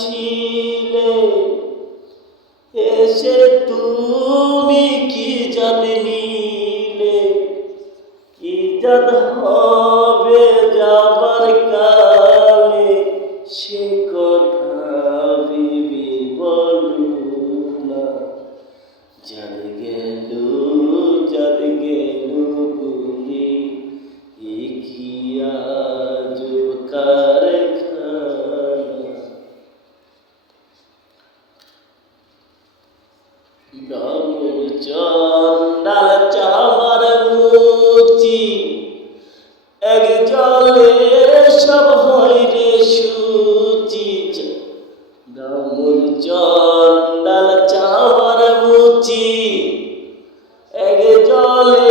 ছিলে, এসে তুমি কি জাত নিলে, কি জাত হবে যাবার কালে, সে কথা ভেবে বলো না। জাত গেল বলে এ কি আজব কারখানা। ব্রাহ্মণ চন্ডাল চামার মুচি, এক জলে সব হয় রে শুচি। ব্রাহ্মণ চন্ডাল চামার মুচি, এক জলে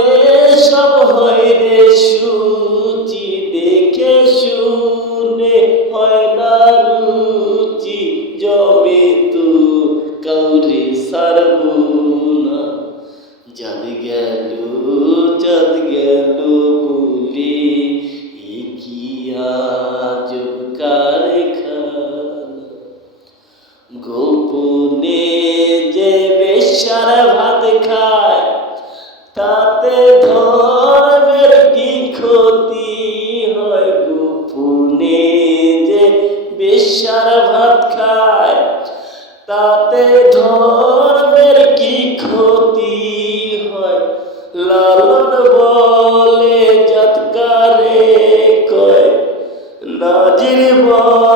সব হয় রে শুচি। দেখে শুনে হয় না রুচি, জবে তো কাউরে সারব না। জাত গেল বলে এ কি আজব কারখানা। গোপনে যে বেশ্যার ভাত খায়, তাতে ধর্মের কি ক্ষতি হয়। গোপনে যে বেশ্যার ভাত খায়, তাতে ধর্মের কি ক্ষতি হয়। লালন বলে জাত কারে কয়, নাজির বলে